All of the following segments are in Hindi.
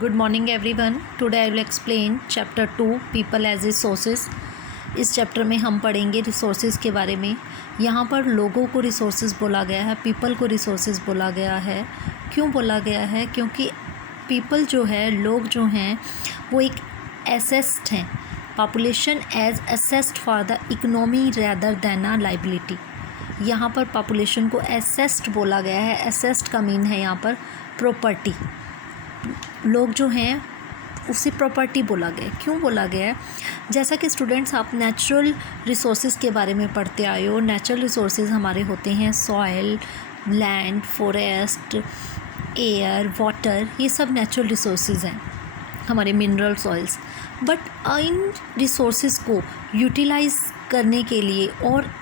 Good morning everyone. Today I will explain chapter 2 people as resources. इस चैप्टर में हम पढ़ेंगे रिसोर्सेज के बारे में। यहाँ पर लोगों को रिसोर्सेज बोला गया है, पीपल को रिसोर्सेज बोला गया है। क्यों बोला गया है? क्योंकि पीपल जो है, लोग जो हैं, वो एक एसेस्ड हैं। Population as assets for the economy rather than a liability. यहाँ पर पॉपुलेशन को एसेस्ड बोला गया है। एसेस्ड का मीन है यहाँ पर प्रॉपर्टी। लोग जो हैं उसे प्रॉपर्टी बोला गया। क्यों बोला गया है? जैसा कि स्टूडेंट्स आप नेचुरल रिसोर्सेज के बारे में पढ़ते आए हो। नेचुरल रिसोर्सेज हमारे होते हैं soil, land, forest, air, water, ये सब नेचुरल रिसोर्सेज हैं, हमारे mineral soils. But in resources को यूटिलाइज करने के लिए और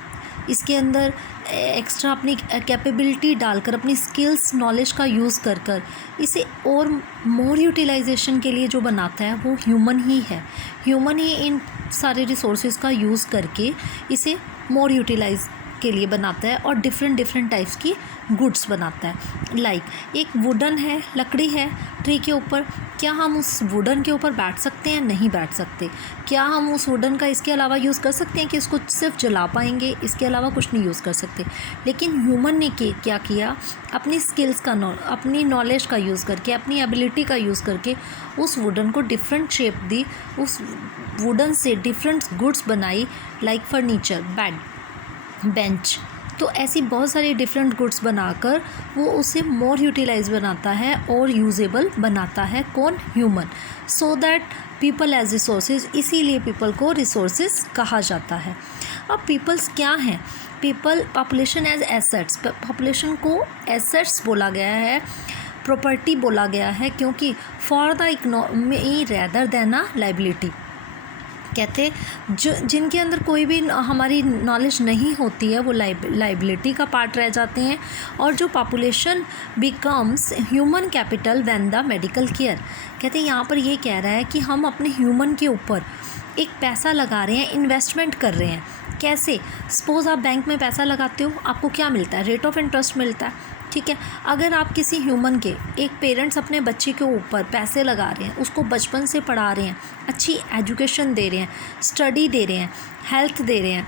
इसके अंदर एक्स्ट्रा अपनी कैपेबिलिटी डालकर, अपनी स्किल्स, नॉलेज का यूज़ कर कर इसे और मोर यूटिलाइजेशन के लिए जो बनाता है वो ह्यूमन ही है। ह्यूमन ही इन सारे रिसोर्सेज का यूज़ करके इसे मोर यूटिलाइज के लिए बनाता है और डिफरेंट टाइप्स की गुड्स बनाता है। लाइक एक वुडन है, लकड़ी है ट्री के ऊपर, क्या हम उस वुडन के ऊपर बैठ सकते हैं? नहीं बैठ सकते। क्या हम उस वुडन का इसके अलावा यूज़ कर सकते हैं कि इसको सिर्फ जला पाएंगे, इसके अलावा कुछ नहीं यूज़ कर सकते। लेकिन ह्यूमन ने क्या किया? अपनी स्किल्स का अपनी नॉलेज का यूज़ करके, अपनी एबिलिटी का यूज़ करके उस वुडन को डिफरेंट शेप दी, उस वुडन से डिफरेंट गुड्स बनाई, लाइक फर्नीचर, बेड, बेंच। तो ऐसी बहुत सारी डिफरेंट गुड्स बनाकर वो उसे मोर यूटिलाइज बनाता है और यूजेबल बनाता है। कौन? Human. So that people as resources, इसीलिए पीपल को रिसोर्सेज कहा जाता है। अब पीपल्स क्या हैं? People, population as assets. Population को एसेट्स बोला गया है, प्रॉपर्टी बोला गया है, क्योंकि for the economy rather than a liability. कहते जो जिनके अंदर कोई भी हमारी नॉलेज नहीं होती है वो लाइबिलिटी का पार्ट रह जाते हैं। और जो population becomes human capital when the medical care. कहते हैं यहाँ पर ये कह रहा है कि हम अपने ह्यूमन के ऊपर एक पैसा लगा रहे हैं, इन्वेस्टमेंट कर रहे हैं। कैसे? सपोज़ आप बैंक में पैसा लगाते हो, आपको क्या मिलता है? रेट ऑफ इंटरेस्ट मिलता है। ठीक है, अगर आप किसी ह्यूमन के, एक पेरेंट्स अपने बच्चे के ऊपर पैसे लगा रहे हैं, उसको बचपन से पढ़ा रहे हैं, अच्छी एजुकेशन दे रहे हैं, स्टडी दे रहे हैं, हेल्थ दे रहे हैं,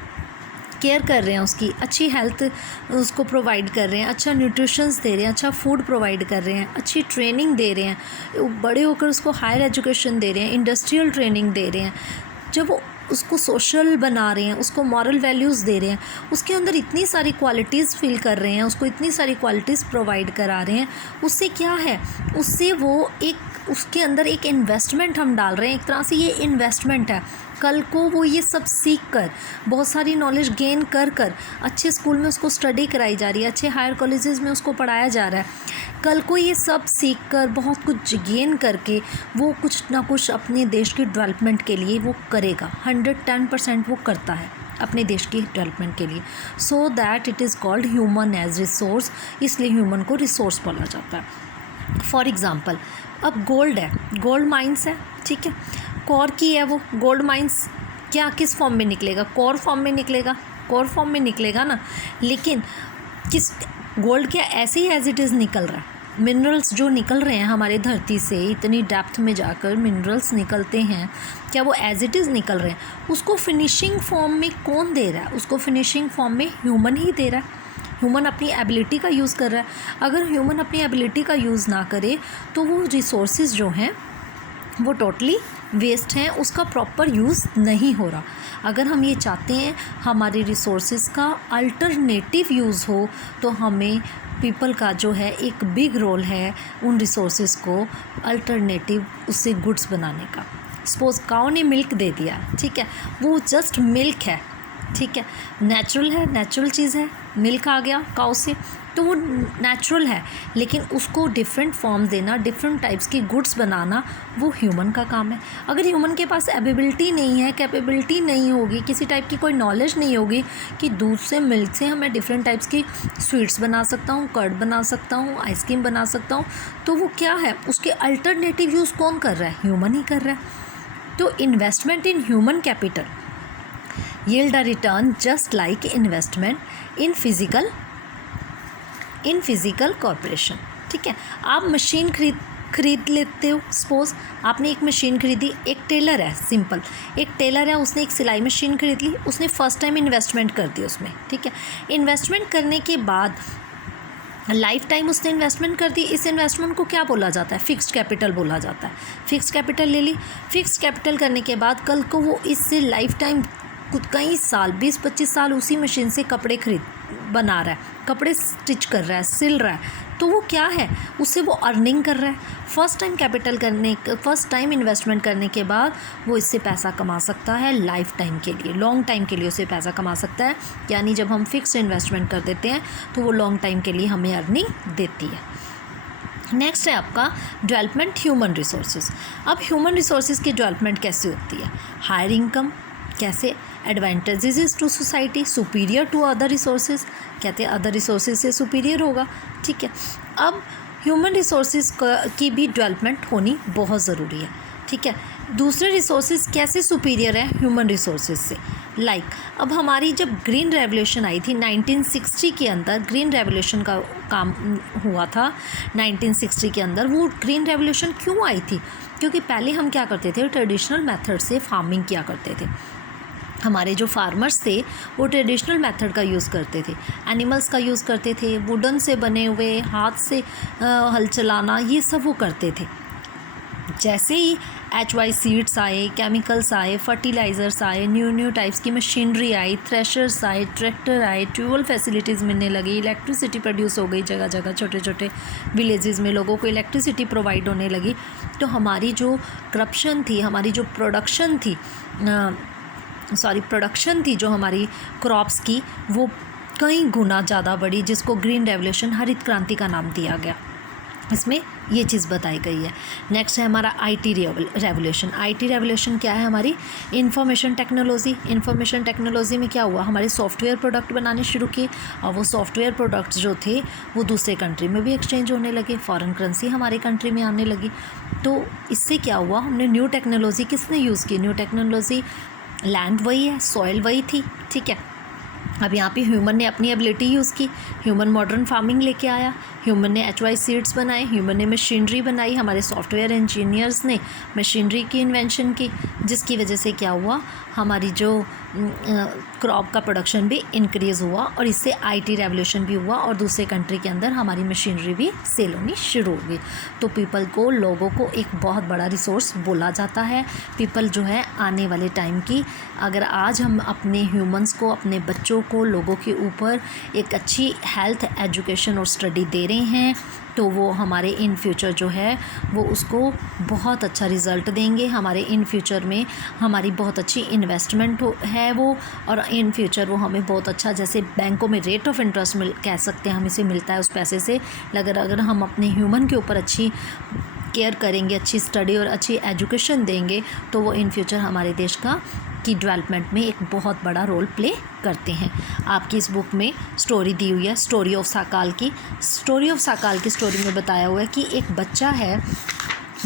केयर कर रहे हैं, उसकी अच्छी हेल्थ उसको प्रोवाइड कर रहे हैं, अच्छा न्यूट्रिशंस दे रहे हैं, अच्छा फूड प्रोवाइड कर रहे हैं, अच्छी ट्रेनिंग दे रहे हैं, बड़े होकर उसको हायर एजुकेशन दे रहे हैं, इंडस्ट्रियल ट्रेनिंग दे रहे हैं, जब वो उसको सोशल बना रहे हैं, उसको मॉरल वैल्यूज़ दे रहे हैं, उसके अंदर इतनी सारी क्वालिटीज़ फील कर रहे हैं, उसको इतनी सारी क्वालिटीज़ प्रोवाइड करा रहे हैं, उससे क्या है? उससे वो एक, उसके अंदर एक इन्वेस्टमेंट हम डाल रहे हैं। एक तरह से ये इन्वेस्टमेंट है। कल को वो ये सब सीख कर, बहुत सारी नॉलेज गेन कर कर, अच्छे स्कूल में उसको स्टडी कराई जा रही है, अच्छे हायर कॉलेजेस में उसको पढ़ाया जा रहा है। कल को ये सब सीख कर, बहुत कुछ गेन करके वो कुछ ना कुछ अपने देश की डेवलपमेंट के लिए वो करेगा। 110% वो करता है अपने देश की डेवलपमेंट के लिए। So that it is called human as resource. इसलिए ह्यूमन को रिसोर्स बोला जाता है। फॉर एग्ज़ाम्पल, अब गोल्ड है, गोल्ड माइंस है, ठीक है, कोर की है वो गोल्ड माइंस। क्या किस फॉर्म में निकलेगा? कोर फॉर्म में निकलेगा, कोर फॉर्म में निकलेगा ना। लेकिन किस गोल्ड क्या ऐसे ही एज इट इज़ निकल रहा है? मिनरल्स जो निकल रहे हैं हमारे धरती से, इतनी डेप्थ में जाकर मिनरल्स निकलते हैं, क्या वो एज इट इज़ निकल रहे हैं? उसको फिनिशिंग फॉर्म में कौन दे रहा है? उसको फिनिशिंग फॉर्म में ह्यूमन ही दे रहा है। ह्यूमन अपनी एबिलिटी का यूज़ कर रहा है। अगर ह्यूमन अपनी एबिलिटी का यूज़ ना करे तो वो रिसोर्सेज जो हैं वो टोटली वेस्ट हैं, उसका प्रॉपर यूज़ नहीं हो रहा। अगर हम ये चाहते हैं हमारे रिसोर्सेज का अल्टरनेटिव यूज़ हो, तो हमें पीपल का जो है एक बिग रोल है उन रिसोर्सेज को अल्टरनेटिव, उससे गुड्स बनाने का। सपोज़ काऊ ने मिल्क दे दिया, ठीक है, वो जस्ट मिल्क है, ठीक है, नेचुरल है, नेचुरल चीज़ है, मिल्क आ गया काऊ से, तो वो नेचुरल है। लेकिन उसको डिफरेंट फॉर्म देना, डिफरेंट टाइप्स की गुड्स बनाना, वो ह्यूमन का काम है। अगर ह्यूमन के पास एबिलिटी नहीं है, कैपेबिलिटी नहीं होगी, किसी टाइप की कोई नॉलेज नहीं होगी कि दूध से, मिल्क से हमें डिफरेंट टाइप्स की स्वीट्स बना सकता हूँ, कर्ड बना सकता हूँ, आइसक्रीम बना सकता हूँ, तो वो क्या है? उसके अल्टरनेटिव यूज़ कौन कर रहा है? ह्यूमन ही कर रहा है। तो investment in human capital yield a return just like investment in physical corporation। ठीक है, आप मशीन खरीद लेते हो। सपोज़ आपने एक मशीन खरीदी, एक टेलर है, सिंपल एक टेलर है, उसने एक सिलाई मशीन खरीद ली, उसने फ़र्स्ट टाइम इन्वेस्टमेंट कर दी उसमें, ठीक है। इन्वेस्टमेंट करने के बाद लाइफ टाइम उसने इन्वेस्टमेंट कर दी। इस इन्वेस्टमेंट को क्या बोला जाता है? फिक्स्ड कैपिटल बोला जाता है। फिक्स्ड कैपिटल ले ली। फिक्स्ड कैपिटल करने के बाद कल को वो इससे लाइफ टाइम कुछ कई साल 20-25 साल उसी मशीन से कपड़े बना रहा है, कपड़े स्टिच कर रहा है, सिल रहा है, तो वो क्या है? उससे वो अर्निंग कर रहा है। फर्स्ट टाइम इन्वेस्टमेंट करने के बाद वो इससे पैसा कमा सकता है लाइफ टाइम के लिए, लॉन्ग टाइम के लिए उसे पैसा कमा सकता है। यानी जब हम फिक्स्ड इन्वेस्टमेंट कर देते हैं तो वो लॉन्ग टाइम के लिए हमें अर्निंग देती है। नेक्स्ट है आपका डेवलपमेंट ह्यूमन रिसोर्सेज। अब ह्यूमन रिसोर्सेज की डेवलपमेंट कैसे होती है? हायर इनकम, कैसे? Advantages to society, superior to other resources, कहते हैं अदर रिसोर्सेज से सुपीरियर होगा, ठीक है। अब ह्यूमन रिसोर्सेज की भी डेवलपमेंट होनी बहुत ज़रूरी है, ठीक है। दूसरे रिसोर्सेज कैसे सुपीरियर है ह्यूमन रिसोर्सेज से? अब हमारी जब ग्रीन रेवोल्यूशन आई थी 1960 के अंदर, ग्रीन रेवोल्यूशन का काम हुआ था 1960 के अंदर। वो ग्रीन रेवोल्यूशन क्यों आई थी? क्योंकि पहले हम क्या करते थे, ट्रेडिशनल मेथड से फार्मिंग किया करते थे। हमारे जो फार्मर्स थे वो ट्रेडिशनल मेथड का यूज़ करते थे, एनिमल्स का यूज़ करते थे, वुडन से बने हुए, हाथ से हल चलाना, ये सब वो करते थे। जैसे ही HY सीड्स आए, केमिकल्स आए, फर्टिलाइज़र्स आए, न्यू टाइप्स की मशीनरी आई, थ्रेशर्स आए, ट्रैक्टर आए, ट्यूबवेल फैसिलिटीज़ मिलने लगी, इलेक्ट्रिसिटी प्रोड्यूस हो गई, जगह जगह छोटे छोटे विलेजेस में लोगों को इलेक्ट्रिसिटी प्रोवाइड होने लगी, तो हमारी जो करप्शन थी, हमारी जो प्रोडक्शन थी जो हमारी क्रॉप्स की, वो कई गुना ज़्यादा बढ़ी, जिसको ग्रीन रेवोल्यूशन, हरित क्रांति का नाम दिया गया। इसमें ये चीज़ बताई गई है। नेक्स्ट है हमारा IT रेवोल्यूशन। IT रेवोल्यूशन क्या है? हमारी इंफॉर्मेशन टेक्नोलॉजी। इंफॉर्मेशन टेक्नोलॉजी में क्या हुआ? हमारे सॉफ्टवेयर प्रोडक्ट बनाने शुरू किए, और वो सॉफ्टवेयर प्रोडक्ट्स जो थे वो दूसरे कंट्री में भी एक्सचेंज होने लगे, फॉरेन करेंसी हमारे कंट्री में आने लगी। तो इससे क्या हुआ? हमने न्यू टेक्नोलॉजी किसने यूज़ की? न्यू टेक्नोलॉजी, लैंड वही है, सॉइल वही थी, ठीक है। अब यहाँ पे ह्यूमन ने अपनी एबिलिटी यूज़ की, ह्यूमन मॉडर्न फार्मिंग लेके आया, ह्यूमन ने HY सीड्स बनाए, ह्यूमन ने मशीनरी बनाई, हमारे सॉफ्टवेयर इंजीनियर्स ने मशीनरी की इन्वेंशन की, जिसकी वजह से क्या हुआ? हमारी जो क्रॉप का प्रोडक्शन भी इंक्रीज़ हुआ, और इससे IT रेवोल्यूशन भी हुआ, और दूसरे कंट्री के अंदर हमारी मशीनरी भी सेल होनी शुरू हो गई। तो पीपल को, लोगों को एक बहुत बड़ा रिसोर्स बोला जाता है। पीपल जो है आने वाले टाइम की, अगर आज हम अपने ह्यूमंस को, अपने बच्चों को, लोगों के ऊपर एक अच्छी हेल्थ, एजुकेशन और स्टडी दे रहे हैं, तो वो हमारे इन फ्यूचर जो है वो उसको बहुत अच्छा रिज़ल्ट देंगे। हमारे इन फ्यूचर में हमारी बहुत अच्छी इन्वेस्टमेंट है वो, और इन फ्यूचर वो हमें बहुत अच्छा, जैसे बैंकों में रेट ऑफ इंटरेस्ट कह सकते हैं, हमें इसे मिलता है उस पैसे से। अगर हम अपने ह्यूमन के ऊपर अच्छी केयर करेंगे, अच्छी स्टडी और अच्छी एजुकेशन देंगे, तो वो इन फ्यूचर हमारे देश की डेवलपमेंट में एक बहुत बड़ा रोल प्ले करते हैं। आपकी इस बुक में स्टोरी दी हुई है, स्टोरी ऑफ साकाल की। स्टोरी ऑफ साकाल की स्टोरी में बताया हुआ है कि एक बच्चा है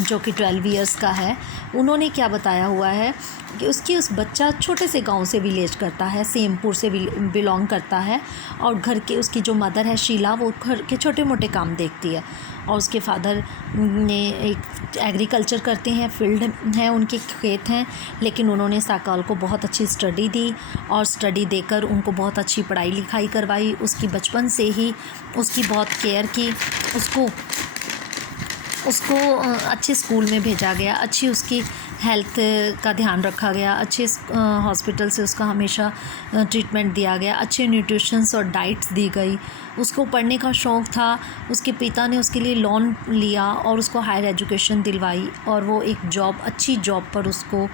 जो कि 12 इयर्स का है। उन्होंने क्या बताया हुआ है कि उस बच्चा छोटे से गांव से विलेज करता है, सेमपुर से बिलोंग करता है, और घर के उसकी जो मदर है शीला, वो घर के छोटे मोटे काम देखती है, और उसके फादर ने एक एग्रीकल्चर करते हैं, फील्ड है, उनके खेत हैं, लेकिन उन्होंने साकाल को बहुत अच्छी स्टडी दी, और स्टडी देकर उनको बहुत अच्छी पढ़ाई लिखाई करवाई। उसकी बचपन से ही उसकी बहुत केयर की, उसको अच्छे स्कूल में भेजा गया, अच्छी उसकी हेल्थ का ध्यान रखा गया, अच्छे हॉस्पिटल से उसका हमेशा ट्रीटमेंट दिया गया, अच्छे न्यूट्रिशंस और डाइट्स दी गई। उसको पढ़ने का शौक़ था, उसके पिता ने उसके लिए लोन लिया और उसको हायर एजुकेशन दिलवाई, और वो एक अच्छी जॉब पर उसको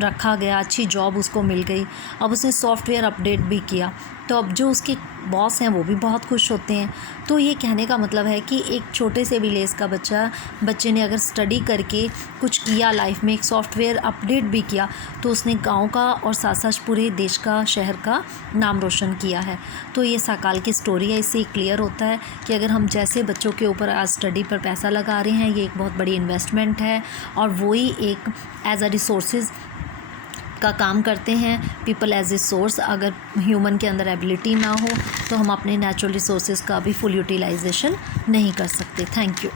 रखा गया, अच्छी जॉब उसको मिल गई। अब उसने सॉफ्टवेयर अपडेट भी किया, तो अब जो उसके बॉस हैं वो भी बहुत खुश होते हैं। तो ये कहने का मतलब है कि एक छोटे से विलेज का बच्चे ने अगर स्टडी करके कुछ किया लाइफ में, एक सॉफ्टवेयर अपडेट भी किया, तो उसने गांव का और साथ साथ पूरे देश का, शहर का नाम रोशन किया है। तो ये साकाल की स्टोरी है। इससे क्लियर होता है कि अगर हम जैसे बच्चों के ऊपर आज स्टडी पर पैसा लगा रहे हैं, ये एक बहुत बड़ी इन्वेस्टमेंट है, और वही एक एज अ रिसोर्सेज का काम करते हैं। पीपल एज ए सोर्स, अगर ह्यूमन के अंदर एबिलिटी ना हो तो हम अपने नेचुरल रिसोर्सेज का भी फुल यूटिलाइजेशन नहीं कर सकते। Thank you.